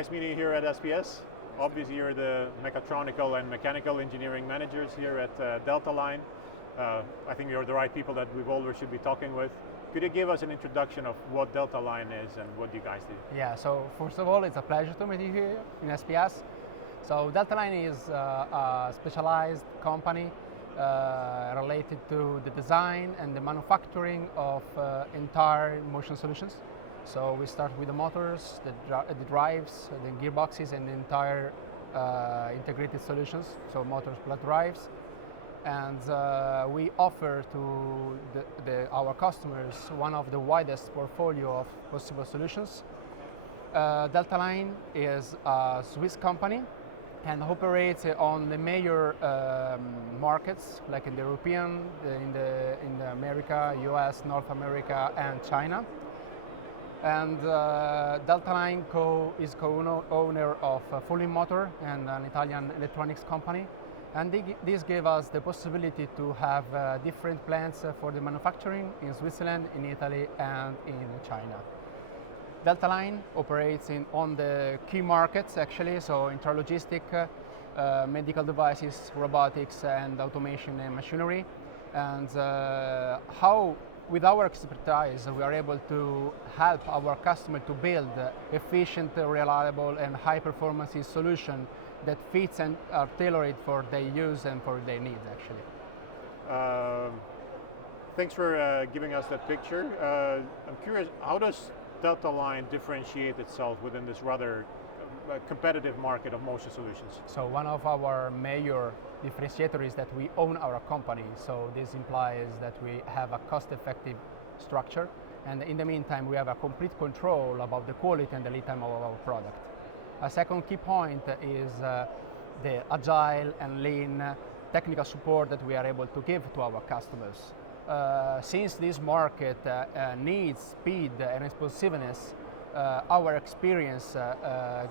nice meeting you here at SPS. Obviously you're the mechatronical and mechanical engineering managers here at Delta Line. I think you're the right people that Wevolver should be talking with. Could you give us an introduction of what Delta Line is and what you guys do? Yeah, so first of all, it's a pleasure to meet you here in SPS. So Delta Line is a specialized company related to the design and the manufacturing of entire motion solutions. So we start with the motors, the drives, the gearboxes, and the entire integrated solutions, so motors plus drives. And we offer to our customers one of the widest portfolio of possible solutions. Delta Line is a Swiss company and operates on the major markets, like in the European, in the America, US, North America, and China. And Delta Line is co-owner of Fully Motor and an Italian electronics company. And this gave us the possibility to have different plants for the manufacturing in Switzerland, in Italy, and in China. Delta Line operates on the key markets actually, so intralogistic, medical devices, robotics, and automation and machinery. And how, with our expertise, we are able to help our customer to build efficient, reliable, and high-performance solution that fits and are tailored for their use and for their needs, actually. Thanks for giving us that picture. I'm curious, how does Delta Line differentiate itself within this rather competitive market of motion solutions? So one of our major differentiators is that we own our company. So this implies that we have a cost-effective structure, and in the meantime, we have a complete control about the quality and the lead time of our product. A second key point is the agile and lean technical support that we are able to give to our customers. Since this market needs speed and responsiveness, our experience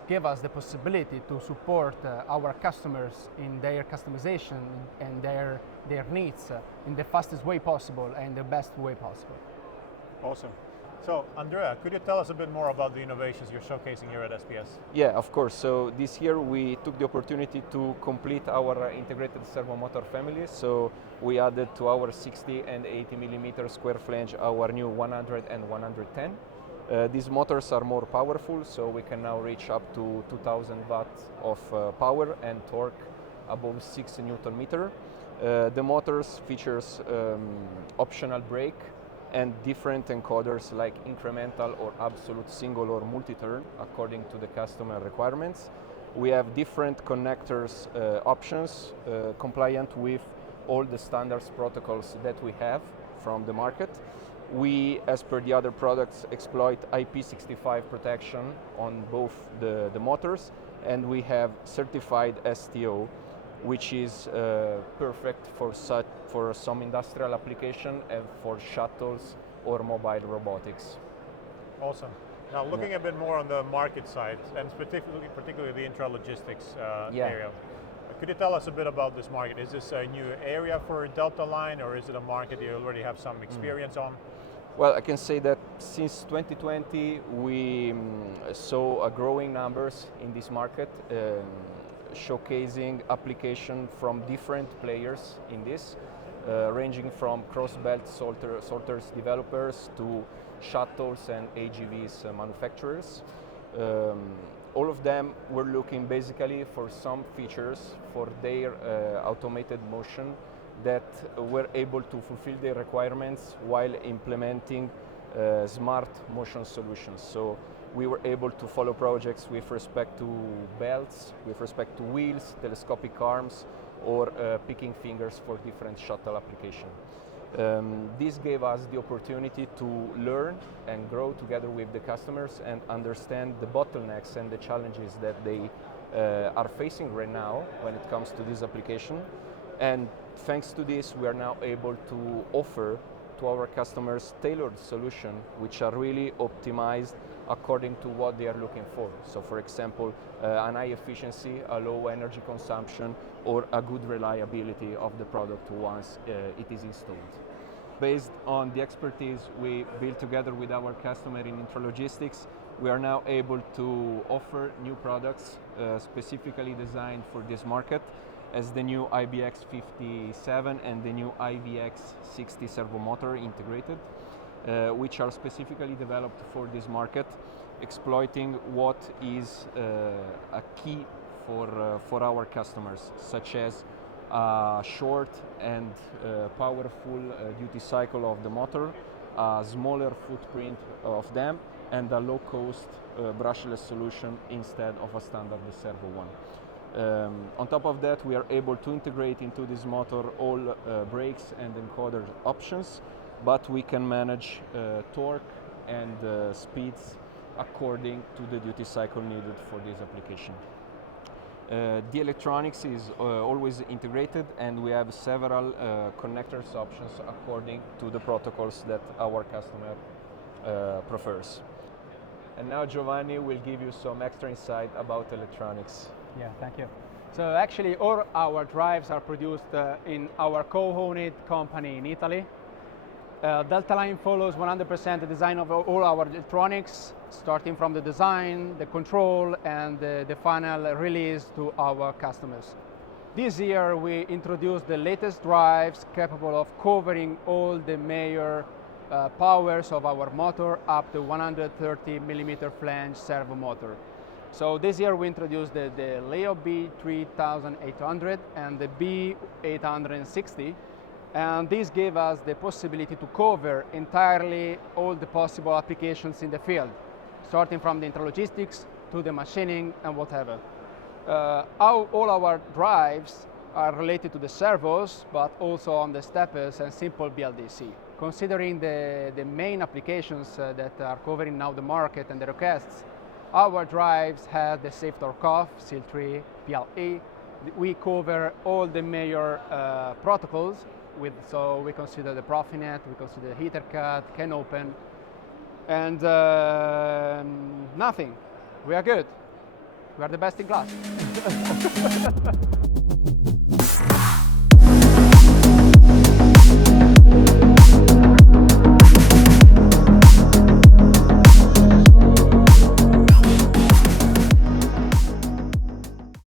gives us the possibility to support our customers in their customization and their needs in the fastest way possible and the best way possible. Awesome. So, Andrea, could you tell us a bit more about the innovations you're showcasing here at SPS? Yeah, of course. So this year we took the opportunity to complete our integrated servo motor family. So we added to our 60 and 80 millimeter square flange our new 100 and 110. These motors are more powerful, so we can now reach up to 2000 watts of power and torque above 6 Newton meter. The motors features optional brake and different encoders like incremental or absolute single or multi-turn according to the customer requirements. We have different connectors options compliant with all the standards protocols that we have from the market. We, as per the other products, exploit IP65 protection on both the motors, and we have certified STO, which is perfect for some industrial application and for shuttles or mobile robotics. Awesome. Now looking a bit more on the market side, and particularly the intralogistics area, could you tell us a bit about this market? Is this a new area for Delta Line, or is it a market you already have some experience on? Well, I can say that since 2020 we saw a growing numbers in this market, showcasing application from different players in this, ranging from cross-belt sorters developers to shuttles and AGVs manufacturers. All of them were looking basically for some features for their automated motion that were able to fulfill their requirements while implementing smart motion solutions. So we were able to follow projects with respect to belts, with respect to wheels, telescopic arms, or picking fingers for different shuttle application. This gave us the opportunity to learn and grow together with the customers and understand the bottlenecks and the challenges that they are facing right now when it comes to this application. And thanks to this, we are now able to offer to our customers tailored solutions which are really optimized according to what they are looking for. So for example, an high efficiency, a low energy consumption, or a good reliability of the product once it is installed. Based on the expertise we built together with our customer in intralogistics, we are now able to offer new products specifically designed for this market, as the new IBX57 and the new IVX60 servo motor integrated, which are specifically developed for this market, exploiting what is a key for our customers, such as a short and powerful duty cycle of the motor, a smaller footprint of them, and a low-cost brushless solution instead of a standard servo one. On top of that, we are able to integrate into this motor all brakes and encoder options, but we can manage torque and speeds according to the duty cycle needed for this application. The electronics is always integrated, and we have several connectors options according to the protocols that our customer prefers. And now Giovanni will give you some extra insight about electronics. Yeah, thank you. So actually all our drives are produced in our co-owned company in Italy. Delta Line follows 100% the design of all our electronics, starting from the design, the control, and the final release to our customers. This year we introduced the latest drives capable of covering all the major powers of our motor up to 130 millimeter flange servo motor. So this year we introduced the Leo B3800 and the B860, and this gave us the possibility to cover entirely all the possible applications in the field, starting from the intralogistics to the machining and whatever. All our drives are related to the servos, but also on the steppers and simple BLDC. Considering the main applications that are covering now the market and the requests, our drives have the safe torque off, seal 3, PLE. We cover all the major protocols, so we consider the Profinet, we consider heater cut, can open, and nothing. We are good. We are the best in class.